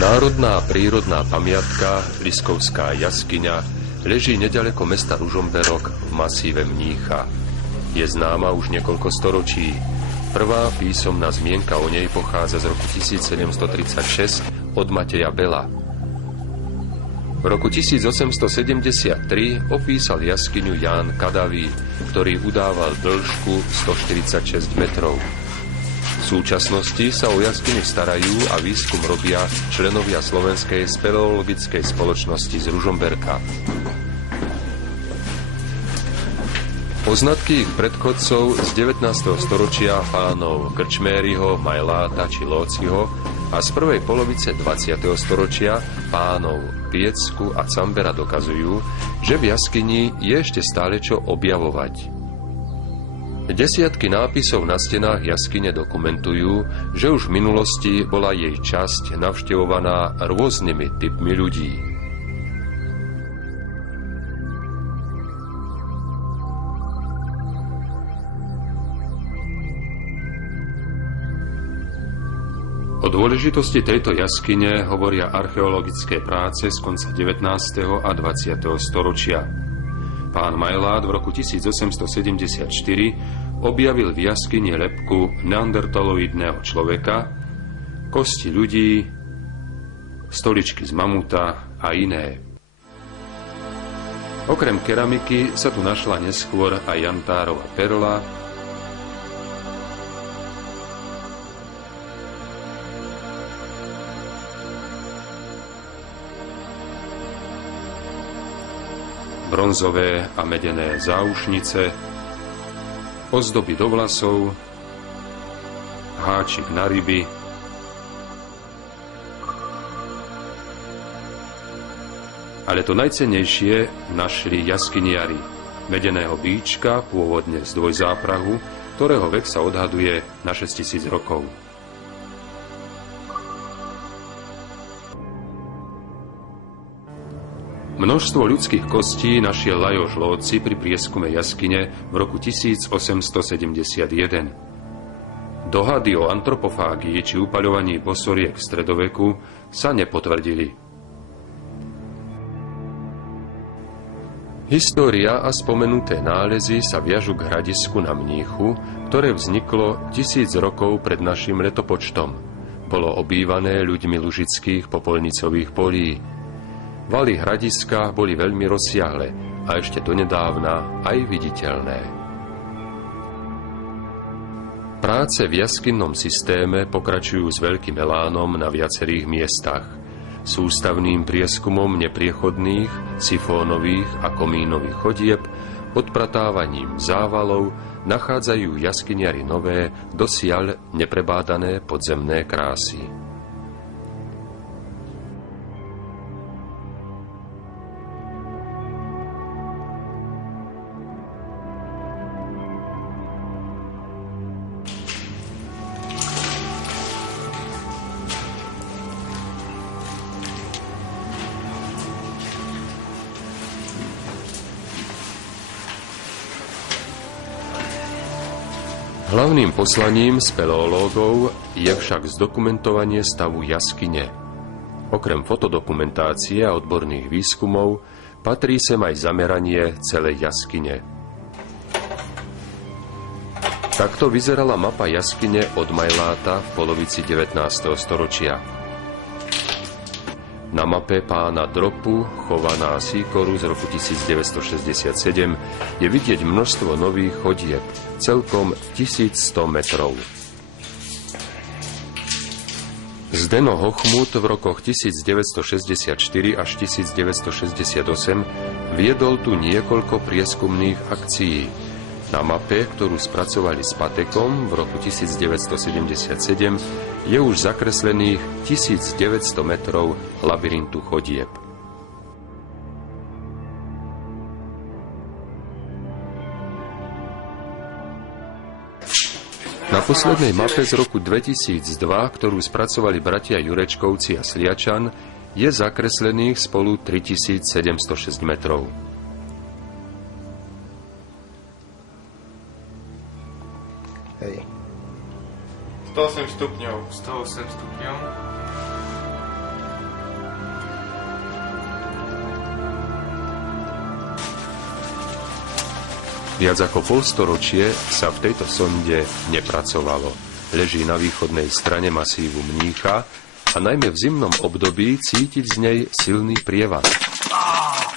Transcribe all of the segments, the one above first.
Národná prírodná pamiatka Liskovská jaskyňa leží neďaleko mesta Ružomberok v masíve Mnícha. Je známa už niekoľko storočí. Prvá písomná zmienka o nej pochádza z roku 1736 od Mateja Bela. V roku 1873 opísal jaskyňu Ján Kadavý, ktorý udával dĺžku 146 metrov. V súčasnosti sa o jaskyňu starajú a výskum robia členovia Slovenskej speleologickej spoločnosti z Ružomberka. Poznatky ich predchodcov z 19. storočia pánov Krčméryho, Majláta či Lóciho a z prvej polovice 20. storočia pánov Piecku a Cambera dokazujú, že v jaskyni je ešte stále čo objavovať. Desiatky nápisov na stenách jaskyne dokumentujú, že už v minulosti bola jej časť navštevovaná rôznymi typmi ľudí. O dôležitosti tejto jaskyne hovoria archeologické práce z konca 19. a 20. storočia. Pán Majlát v roku 1874 objavil v jaskyni lebku neandertaloidného človeka, kosti ľudí, stoličky z mamuta a iné. Okrem keramiky sa tu našla neskôr aj jantárova perla, bronzové a medené záušnice, ozdoby do vlasov, háčik na ryby, ale to najcennejšie našli jaskyniari, medeného bíčka, pôvodne z dvojzáprahu, ktorého vek sa odhaduje na 6000 rokov. Množstvo ľudských kostí našiel Lajos Lóci pri prieskume jaskyne v roku 1871. Dohady o antropofágii či upaľovaní bosoriek v stredoveku sa nepotvrdili. História a spomenuté nálezy sa viažu k hradisku na Mníchu, ktoré vzniklo 1000 rokov pred našim letopočtom. Bolo obývané ľuďmi lužických popolnicových polí. Valy hradiska boli veľmi rozsiahle a ešte donedávna aj viditeľné. Práce v jaskinnom systéme pokračujú s veľkým elánom na viacerých miestach. Sústavným prieskumom nepriechodných, sifónových a komínových chodieb, odpratávaním závalov nachádzajú jaskyniari nové, dosiaľ neprebádané podzemné krásy. Hlavným poslaním speleológov je však zdokumentovanie stavu jaskyne. Okrem fotodokumentácie a odborných výskumov patrí sem aj zameranie celej jaskyne. Takto vyzerala mapa jaskyne od Majláta v polovici 19. storočia. Na mape pána Dropu, chovaná Síkoru z roku 1967, je vidieť množstvo nových chodieb, celkom 1100 metrov. Zdeno Hochmut v rokoch 1964 až 1968 viedol tu niekoľko prieskumných akcií. Na mape, ktorú spracovali s Patekom v roku 1977, je už zakreslených 1900 metrov labyrintu chodieb. Na poslednej mape z roku 2002, ktorú spracovali bratia Jurečkovci a Sliačan, je zakreslených spolu 3706 metrov. Hej. 108 stupňov. 108 stupňov. Viac ako polstoročie sa v tejto sonde nepracovalo. Leží na východnej strane masívu Mnícha a najmä v zimnom období cítiť z nej silný prievan.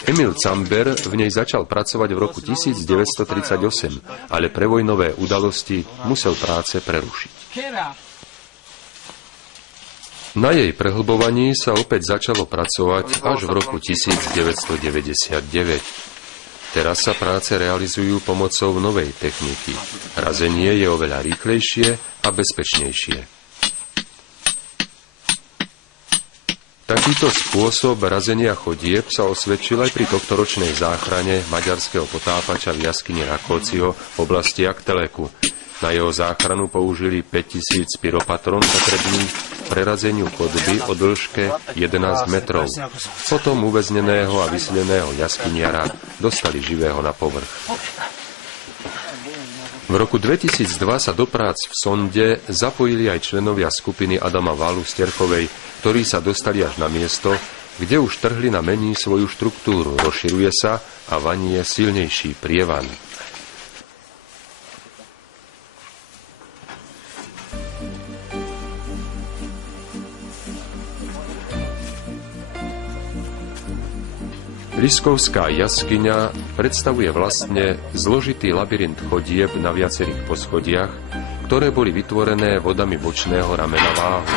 Emil Camber v nej začal pracovať v roku 1938, ale prevojnové udalosti musel práce prerušiť. Na jej prehlbovaní sa opäť začalo pracovať až v roku 1999. Teraz sa práce realizujú pomocou novej techniky. Razenie je oveľa rýchlejšie a bezpečnejšie. Takýto spôsob razenia chodieb sa osvedčil aj pri tohtoročnej záchrane maďarského potápača v jaskyni Rakócziho v oblasti Akteleku. Na jeho záchranu použili 5000 pyropatron potrebných pre razeniu chodby o dĺžke 11 metrov. Potom uväzneného a vysleného jaskyniara dostali živého na povrch. V roku 2002 sa do prác v sonde zapojili aj členovia skupiny Adama Válu z Terchovej, ktorí sa dostali až na miesto, kde už trhlina mení svoju štruktúru, rozširuje sa a vanie silnejší prievan. Liskovská jaskyňa predstavuje vlastne zložitý labyrint chodieb na viacerých poschodiach, ktoré boli vytvorené vodami bočného ramena Váhu.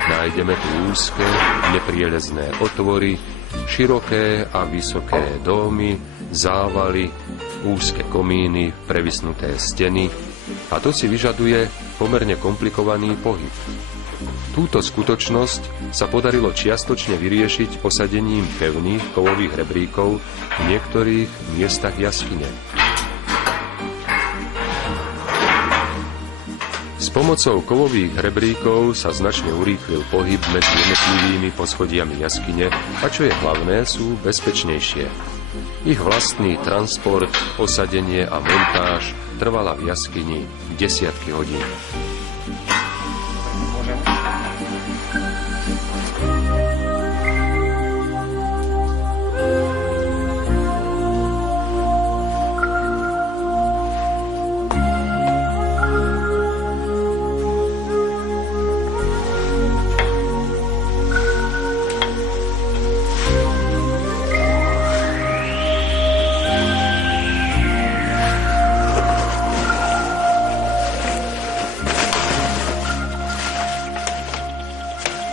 Nájdeme tu úzke, neprielezné otvory, široké a vysoké dómy, závaly, úzke komíny, previsnuté steny, a to si vyžaduje pomerne komplikovaný pohyb. Túto skutočnosť sa podarilo čiastočne vyriešiť posadením pevných kovových rebríkov v niektorých miestach jaskyne. S pomocou kovových rebríkov sa značne urýchlil pohyb medzi jednotlivými poschodiami jaskyne a čo je hlavné, sú bezpečnejšie. Ich vlastný transport, posadenie a montáž trvala v jaskyni desiatky hodín.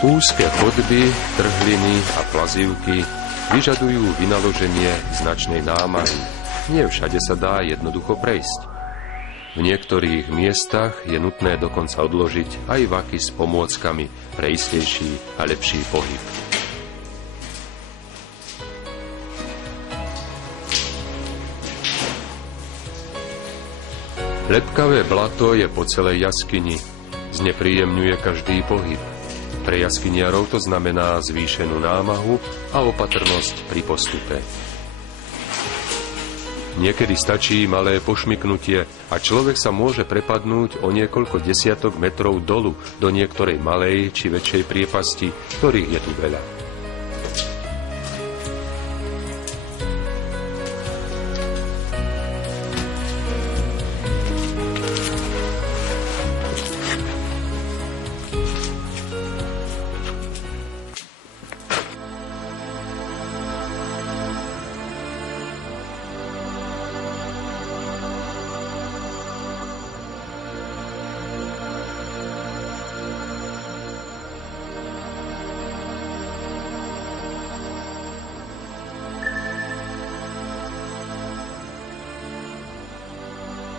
Úzke chodby, trhliny a plazívky vyžadujú vynaloženie značnej námahy. Nie všade sa dá jednoducho prejsť. V niektorých miestach je nutné dokonca odložiť aj vaky s pomôckami pre istejší a lepší pohyb. Lepkavé blato je po celej jaskyni. Znepríjemňuje každý pohyb. Pre jaskyniarov to znamená zvýšenú námahu a opatrnosť pri postupe. Niekedy stačí malé pošmyknutie a človek sa môže prepadnúť o niekoľko desiatok metrov dolu do niektorej malej či väčšej priepasti, ktorých je tu veľa.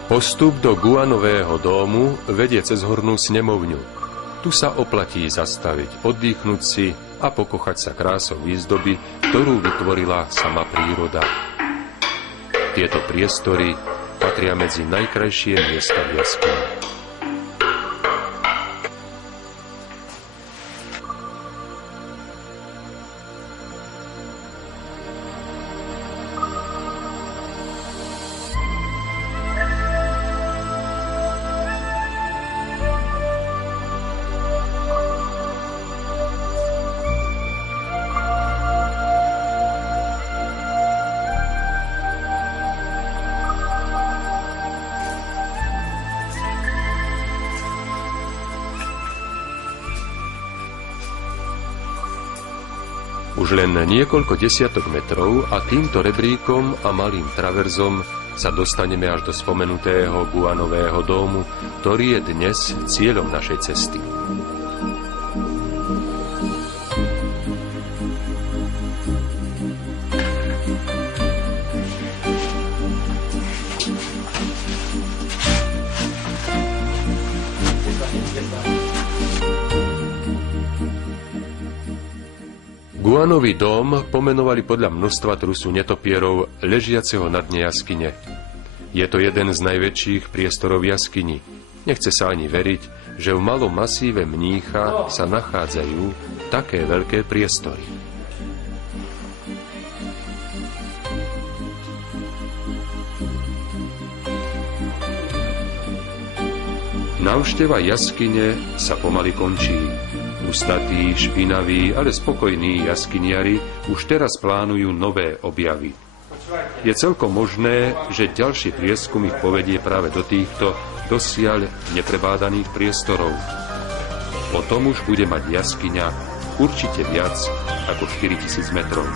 Postup do Guanového dómu vedie cez hornú snemovňu. Tu sa oplatí zastaviť, oddychnúť si a pokochať sa krásou výzdoby, ktorú vytvorila sama príroda. Tieto priestory patria medzi najkrajšie miesta v jaskyni. Už len niekoľko desiatok metrov a týmto rebríkom a malým traverzom sa dostaneme až do spomenutého Guanového domu, ktorý je dnes cieľom našej cesty. Guanový dom pomenovali podľa množstva trusu netopierov ležiaceho na dne jaskyne. Je to jeden z najväčších priestorov jaskyni. Nechce sa ani veriť, že v malom masíve Mnícha sa nachádzajú také veľké priestory. Návšteva jaskyne sa pomaly končí. Ustatí, špinaví, ale spokojní jaskyniari už teraz plánujú nové objavy. Je celkom možné, že ďalší prieskum ich povedie práve do týchto dosiaľ neprebádaných priestorov. Potom už bude mať jaskyňa určite viac ako 4000 metrov.